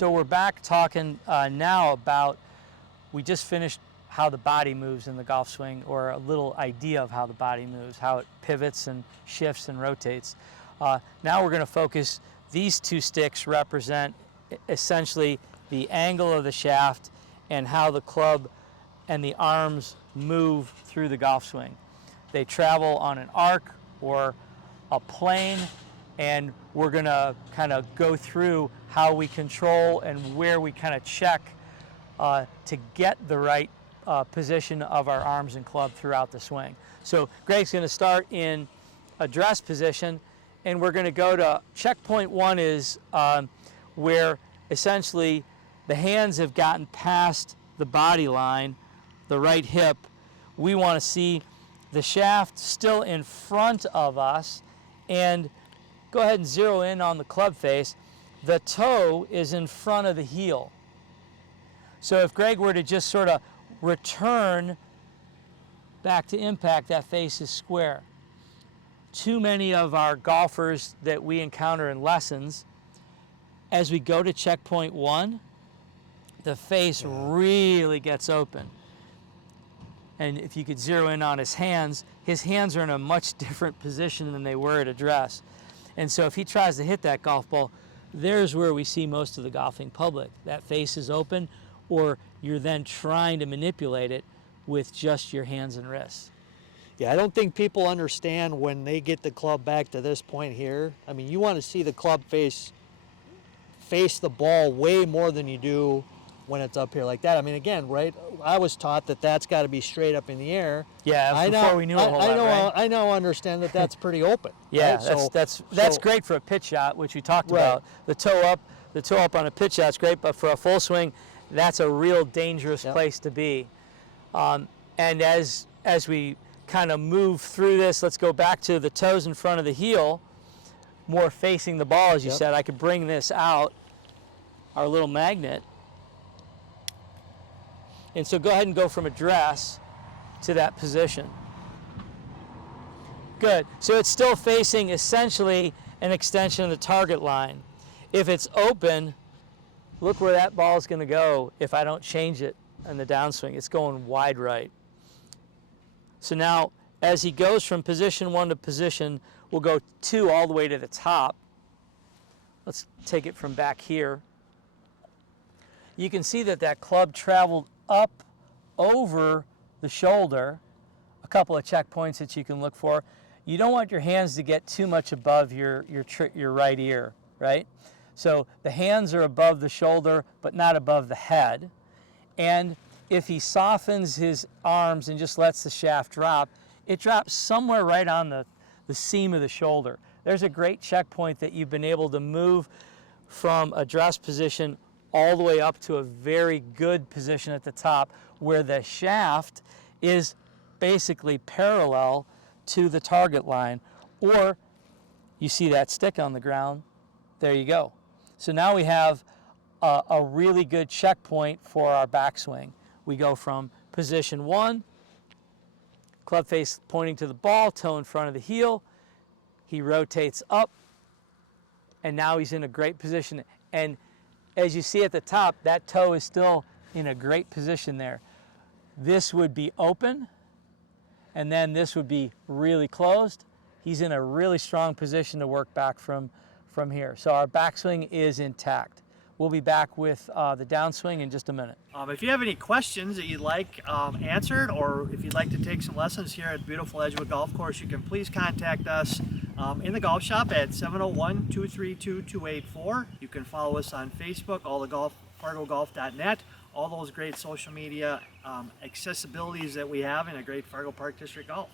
So we're back talking now about, we just finished how the body moves in the golf swing, or a little idea of how the body moves, how it pivots and shifts and rotates. Now we're going to focus, these two sticks represent essentially the angle of the shaft and how the club and the arms move through the golf swing. They travel on an arc or a plane, and we're going to kind of go through how we control and where we kind of check to get the right position of our arms and club throughout the swing. So Greg's going to start in address position, and we're going to go to checkpoint one is where essentially the hands have gotten past the body line, the right hip. We want to see the shaft still in front of us, and go ahead and zero in on the club face. The toe is in front of the heel. So if Greg were to just sort of return back to impact, that face is square. Too many of our golfers that we encounter in lessons, as we go to checkpoint one, the face really gets open. And if you could zero in on his hands are in a much different position than they were at address. And so if he tries to hit that golf ball, there's where we see most of the golfing public. That face is open, or you're then trying to manipulate it with just your hands and wrists. Yeah, I don't think people understand when they get the club back to this point here. I mean, you want to see the club face the ball way more than you do when it's up here like that. I mean, again, right, I was taught that that's got to be straight up in the air. Yeah, before we knew a whole lot, right? I now understand that that's pretty open. Yeah, right? that's great for a pitch shot, which we talked about. The toe up on a pitch shot's great, but for a full swing, that's a real dangerous place to be. And as we kind of move through this, let's go back to the toes in front of the heel, more facing the ball, as you said. I could bring this out, our little magnet. And so go ahead and go from address to that position. Good. So it's still facing essentially an extension of the target line. If it's open, look where that ball is going to go if I don't change it in the downswing. It's going wide right. So now, as he goes from position one to position, we'll go two all the way to the top. Let's take it from back here. You can see that that club traveled up over the shoulder. A couple of checkpoints that you can look for. You don't want your hands to get too much above your right ear, right? So the hands are above the shoulder, but not above the head. And if he softens his arms and just lets the shaft drop, it drops somewhere right on the seam of the shoulder. There's a great checkpoint that you've been able to move from address position all the way up to a very good position at the top, where the shaft is basically parallel to the target line. Or you see that stick on the ground, there you go. So now we have a really good checkpoint for our backswing. We go from position one, club face pointing to the ball, toe in front of the heel. He rotates up, and now he's in a great position. And as you see at the top, that toe is still in a great position there. This would be open, and then this would be really closed. He's in a really strong position to work back from here. So our backswing is intact. We'll be back with the downswing in just a minute. If you have any questions that you'd like answered, or if you'd like to take some lessons here at beautiful Edgewood Golf Course, you can please contact us in the golf shop at 701-232-2884. You can follow us on Facebook, fargogolf.net, all those great social media accessibilities that we have in a great Fargo Park District Golf.